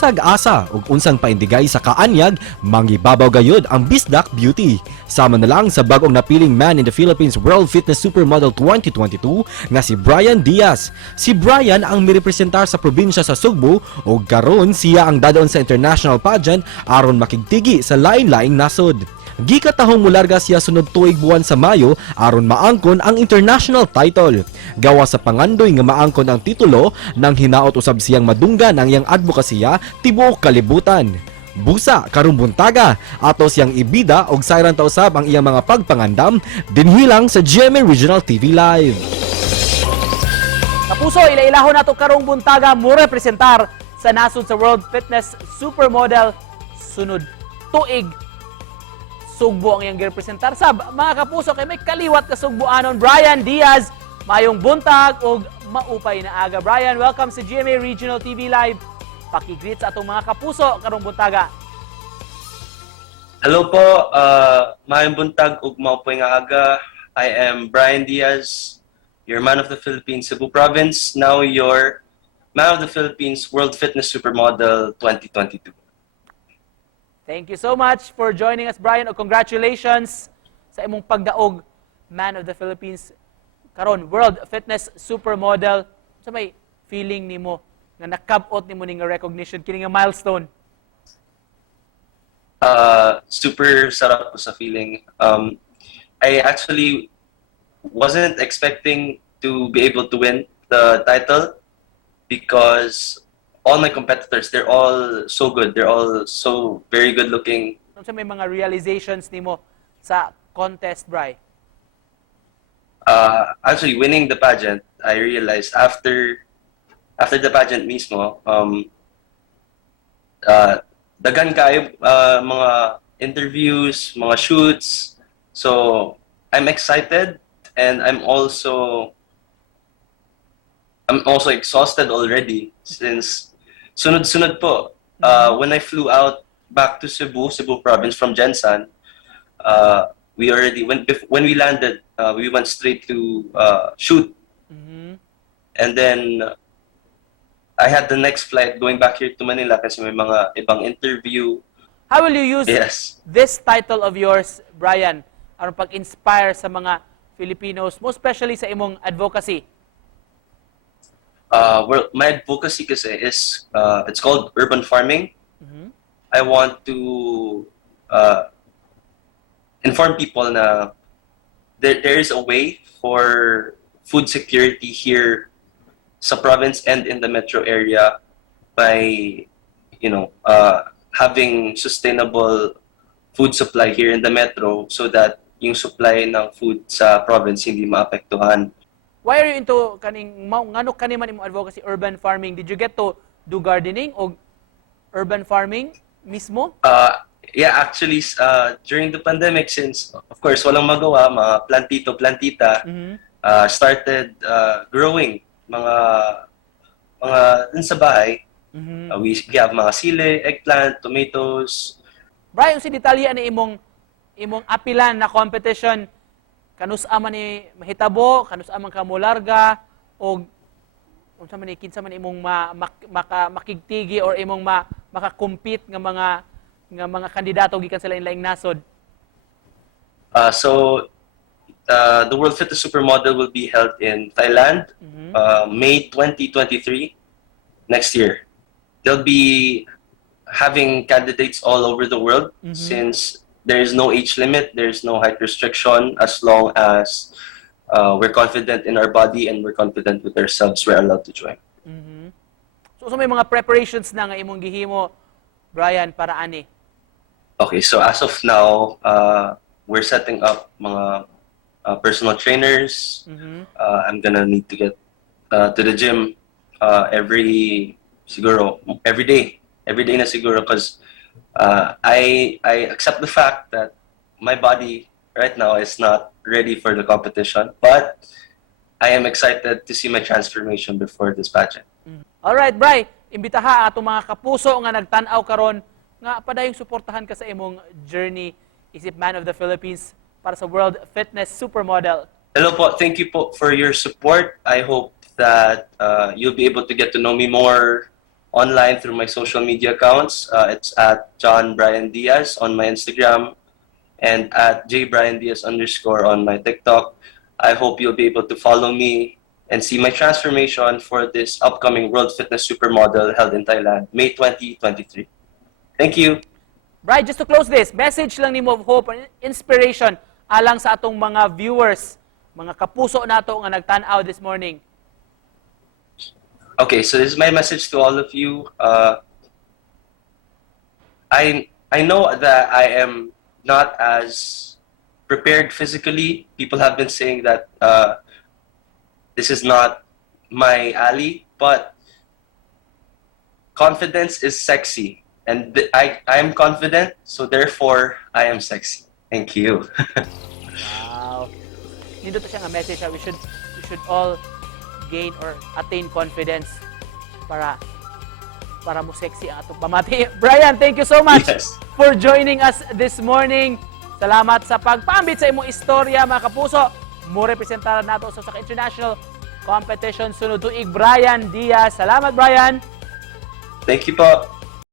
Bisag asa ug unsang paindigay sa kaanyag, mangibabaw gayud ang Bisdak Beauty. Sama na lang sa bagong napiling Man in the Philippines World Fitness Supermodel 2022 nga si Brian Diaz. Si Brian ang mirepresentar sa probinsya sa Sugbo ug karon siya ang dadaon sa international pageant aron makigtigi sa lain-laing nasod. Gikatahong mularga siya sunod tuig buwan sa Mayo aron maangkon ang international title. Gawa sa pangandoy nga maangkon ang titulo nang hinaot usab siyang madunggan ang iyang advokasya tibuok kalibutan. Busa karong buntaga ato siyang ibida og sayran ta usab ang iyang mga pagpangandam dinhilang sa GMA Regional TV Live. Kapuso, ilailahon nato karong buntaga mo representar sa nasod sa World Fitness Supermodel sunod tuig. Sugbo ang iyang girepresentar sab mga kapuso kay may kaliwat ka sugboanon Brian Diaz mayong buntag ug maupay na aga. Brian, welcome sa GMA Regional TV Live. Paki-greet sa atong mga kapuso karong buntaga. Hello po, mayong buntag ug maupay nga aga. I am Brian Diaz, your Man of the Philippines Cebu Province, now your Man of the Philippines World Fitness Supermodel 2022. Thank you so much for joining us, Brian. O congratulations sa imong pagdaog Man of the Philippines karon World Fitness Supermodel. Sa may feeling nimo nga nakabot nimo ning recognition kini nga milestone? Super sarap po sa feeling. I actually wasn't expecting to be able to win the title because all my competitors, they're all so good. They're all so very good looking. Ano sa may mga realizations nimo sa contest, Bri? Actually, winning the pageant, I realized after the pageant mismo, dagan kayo mga interviews, mga shoots. So I'm excited, and I'm also exhausted already since sunod-sunod po. When I flew out back to Cebu Province from Gensan, we already when we landed, we went straight to shoot. Mm-hmm. And then I had the next flight going back here to Manila kasi may mga ibang interview. How will you use Yes. this title of yours, Brian, aron pag-inspire sa mga Filipinos, most especially sa imong advocacy? Well, my advocacy kasi is it's called urban farming. Mm-hmm. I want to inform people na there is a way for food security here sa province and in the metro area by having sustainable food supply here in the metro so that yung supply ng food sa province hindi maapektuhan. Why are you into ngano kaniman imong advocacy urban farming? Did you get to do gardening o urban farming mismo? Yeah, actually, during the pandemic, since of course walang magawa, mga plantito, plantita, started growing mga dun sa bahay. Mm-hmm. We have mga sili, eggplant, tomatoes. Brian, si detalye ni imong apilan na competition kanus-a man ni mahitabo, kanus-a man ka molarga og unsa man ni kinsa man imong makigtigi or imong maka-compete nga mga kandidato gikan sa lain-laing nasod. So the World Fitness Supermodel will be held in Thailand, May 2023, next year. They'll be having candidates all over the world since there is no age limit, there's no height restriction. As long as we're confident in our body and we're confident with ourselves, we're allowed to join. So may mga preparations na nga imong gihimo, Brian, para ani? Okay, so as of now, we're setting up mga personal trainers. I'm gonna need to get to the gym every day na siguro, because I accept the fact that my body right now is not ready for the competition, but I am excited to see my transformation before this pageant. All right, Bri, imbitaha atong mga kapuso nga nagtan-aw karon nga padayong suportahan ka sa imong journey isip Man of the Philippines para sa World Fitness Supermodel. Hello po, thank you po for your support. I hope that you'll be able to get to know me more online through my social media accounts. It's at John Brian Diaz on my Instagram and at jbriandiaz_ on my TikTok. I hope you'll be able to follow me and see my transformation for this upcoming World Fitness Supermodel held in Thailand, May 2023. Thank you. Brian, just to close this, message lang ni mo of hope and inspiration alang sa atong mga viewers, mga kapuso nato nga nagtan-aw this morning. Okay, so this is my message to all of you. I know that I am not as prepared physically. People have been saying that this is not my alley, but confidence is sexy. And I am confident, so therefore, I am sexy. Thank you. Wow. Nindot siya nga message, we should all gain or attain confidence para mo sexy ang atong pamati. Brian, thank you so much Yes. for joining us this morning. Salamat sa pagpaambit sa imong istorya, mga kapuso. Mo representaran nato sa international competition sunod tuig, Brian Diaz. Salamat, Brian. Thank you po.